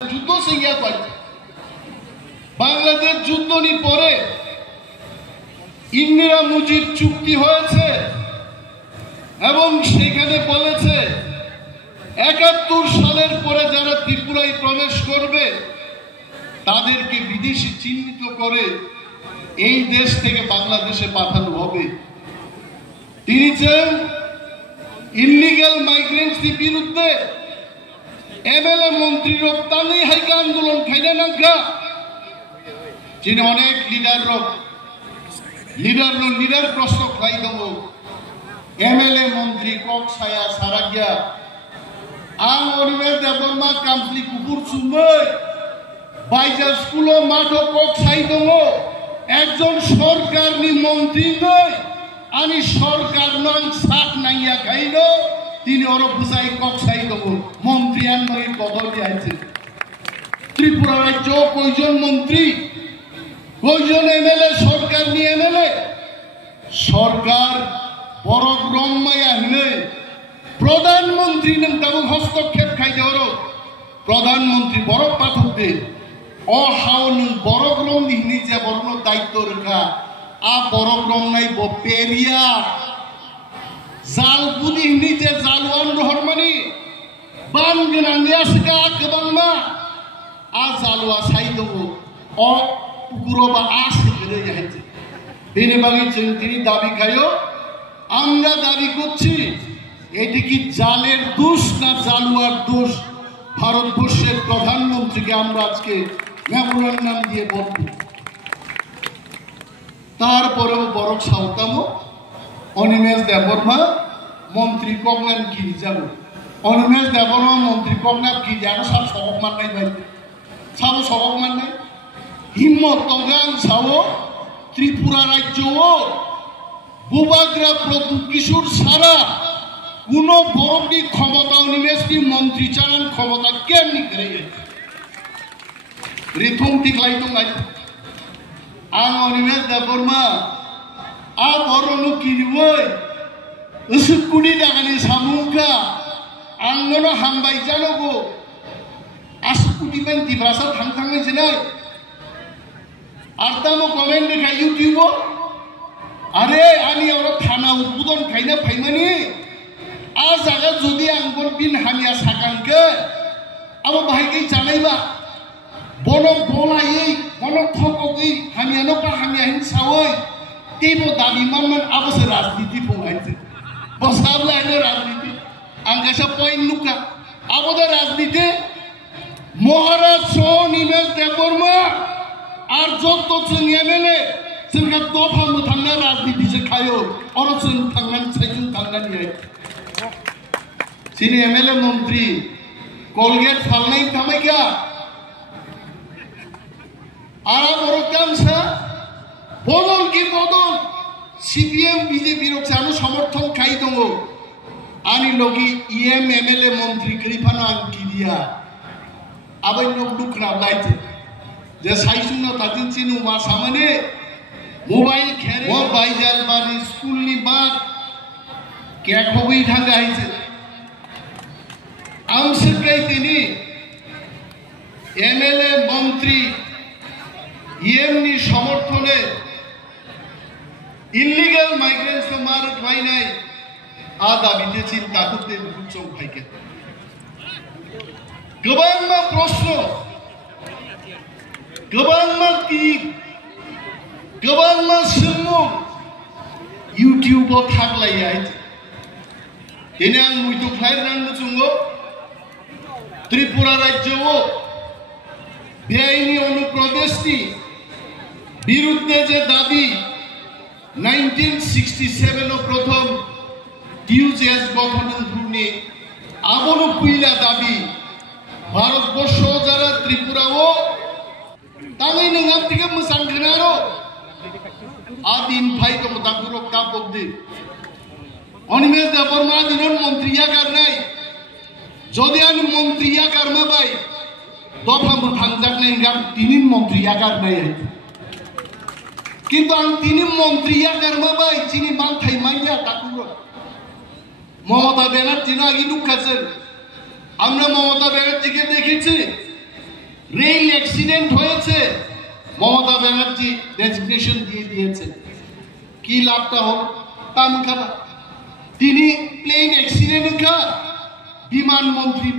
যুদ্ধ সিঙ্গিয়া পাই বাংলাদেশ যুদ্ধ নি পরে ইন্দিরা মুজিব চুক্তি হয়েছে এবং সেখানে বলেছে ৭১ সালের পরে যারা ত্রিপুরায় প্রবেশ করবে তাদেরকে বিদেশি চিহ্নিত করে এই দেশ থেকে বাংলাদেশে পাঠানো হবে। তিনি চান ইনলিগাল মাইগ্রেন্টসের বিরুদ্ধে এমএলএ মন্ত্রী রপ্তানি হাইকা আন্দোলন খাইলে নাঙ্কা যিনি অনেক লিডার প্রশ্ন খাই দেব এমএলএ মন্ত্রী কক ছায়া সারা গিয়া আং অনিমেষ দেববর্মা কামসলি কুকুর সুন্দর বাইজা স্কুল মাঠ কক ছাই দङ একজন সরকারনি মন্ত্রী নয় আমি সরকার নন সাত নাইয়া খাইল তিনি ওর বুঝাই কক ছাই দङ মন্ত্রী আর নয় কদর দিয়েছে। ত্রিপুরা রাজ্য কয়জন মন্ত্রী কয়জন এমএলএ সরকার নিয়ে এমএলএ সরকার বড় ব্রহ্মায়া হলে প্রধানমন্ত্রী তেমন হস্তক্ষেপ খাইতে ওর প্রধানমন্ত্রী বড় পাঠক দে অহাও নং বড় গ্রম দিহনি যে বড় দায়িত্ব রেখা আ বড় গ্রম নাই পেরিয়া জাল বুদিহনি যে জালওয়ান রহমানি বান গোনাं আসকা गोबांमा आ জালওয়া ছাই দেব অ পুকুরবা আস করে যাচ্ছে তিনি বাকি তিনি দাবি খাইও আমরা দাবি করছি এটি কি জালের দোষ না জালুয়ার দোষ ভারতবর্ষের প্রধানমন্ত্রীকে আমরা আজকে মেমোরান্ডাম দিয়ে বলব। তারপরেও বড় সাঁওতাম অনিমেষ দেববর্মা মন্ত্রী কগনান কি যাব অনিমেষ দেববর্মা মন্ত্রী কগনাব কি জানো সব সবক মাননাই বাইরে সব সবক মাননাই হিম্মত তঙ্গাং সাও ত্রিপুরা রাজ্য বুবাগ্রা প্রদ্যুৎ কিশোর সারা কোন বড়টি ক্ষমতা অনিমেষটি মন্ত্রী চালান ক্ষমতা কেমনি করে রিথম টিকলাই দङ आं অনিমেষ দেববর্মা आ बर'नो किरिवै उसुकुनि दागानि सामुंखा आंनो हामबाय जानांगौ आसुकुनि बायदि भाषा थांथाङै जिनाय आरतामो कमेन्ट देखा इउटिउब अरे आनि और थाना उद्बोधन खाइना फाइमानि आ जागा जुदि आंबो बिन हामिया साकांके अब बाहायगै जानायबा बनो बलायै बनो थकगै हामियानो का हामिया हिंसावै तेबो दाबि मानमोन आबोसो राजनीति फंगायसे बसाबलायनो राजनीति आंगासा पॉइंट नुका आबोदो राजनीति महाराष्ट्र निमेष देबबर्मा আর যত जों एमएलए जोंहा दफा मोथांना राजनीति से खायो और जों थांनानै साइजों थांनानै सिनि एमएलए मन्त्री कलगेट फालनाय थामायगा आरा बर कामसा बदल की बदल सीपीएम बीजेपी रक्षानो समर्थन खाई दङ आनि लगी इएम एमएलए मन्त्री कृपानो आंकी दिया आबै नक दुखना लाइते जे साइसुनो ताजिन सिनु मा सामने मोबाइल खेरे वो बाइजाल बानी स्कूल नि बाद के खबै थांगा हाइसे आं सरकाय तिनि एमएलए मन्त्री इएम नि समर्थने इल्लिगल माइग्रेंट्स को मार खाइनाय आ दाबिते चिन्ता करते बुचौ खाइके गोबांमा प्रश्न गोबांमा टिक गोबांमा सोंमु इउटिउब थागलाय दिनै आं मुइथु फ्लाइरांनो जोङो त्रिपुरा राज्यआव बेआइनि अनुप्रदेशनि বিরুদ্ধে যে দাবি 1967 প্রথম টিউজেস গঠনের ধরনে আবনো পুইলা দাবি ভারতবর্ষ যারা ত্রিপুরাও তাই নঙাম থেকে মোসাং খানারো আদিন ভাই তো দাগুরো কাপকদি অনিমেষ দেববর্মা দিনন মন্ত্রিয়া কারনাই যদি আমি মন্ত্রিয়া কারমা বাই দফা মোথাংজাক নাই গাম তিনিন মন্ত্রিয়া কারনাই কিন্তু আমি তিনি মন্ত্রিয়া কারমা বাই চিনি মান থাই মাইয়া তাকুরো মমতা ব্যানার্জি না আগে নুকাছেন আমরা মমতা ব্যানার্জিকে দেখেছি রেল অ্যাক্সিডেন্ট হয়েছে, মমতা ব্যানার্জি রেজিগনেশন দিয়ে দিয়েছে। কি লাভটা হল? তাম খারা তিনি প্লেন অ্যাক্সিডেন্ট খা বিমান মন্ত্রী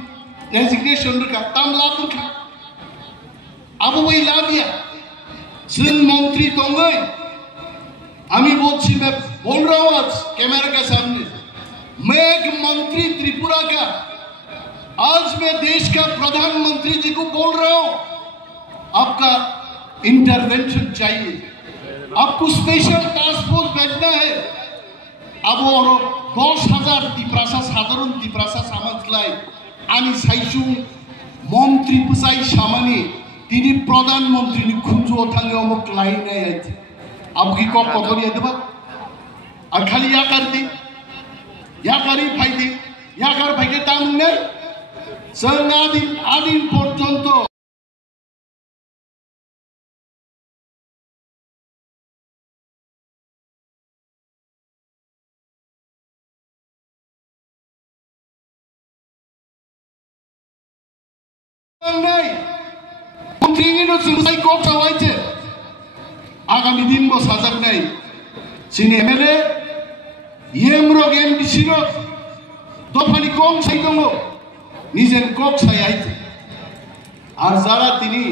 রেজিগনেশন খা তাম লাভ খা আবু ওই লাভিয়া सिंह मंत्री दोंगे আমি বলছি मैं बोल रहा हूं आज कैमरा के सामने, मैं एक मंत्री त्रिपुरा का, आज मैं देश का प्रधानमंत्री जी को बोल रहा हूं आपका इंटरवेंशन चाहिए, आपको स्पेशल टास्क फोर्स भेजना है। अब और 10,000 तिप्रासा साधारण तिप्रासा समाजलाई आनी साइसु मंत्री पुसाई सामानी তিনি প্রধানমন্ত্রী খুঁজো থাঙ্গে অমুক লাইনে আছে আপনি কক কতরিয়ে দেবা আর খালি ইয়াকার দি ইয়াকারই ফাইদি ইয়াকার ফাইকে দাম নেই সঙ্গাদিন আদিন পর্যন্ত নেই Tingin selesai kok sawaje. Agami din bo sajak nai. Sini MLA, yemrog MDC rog, dofani kong sai dongo. Nijen kok sai aite. Ar jara tini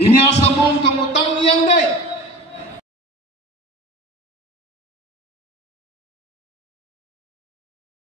ini asal bom tong utang yang dai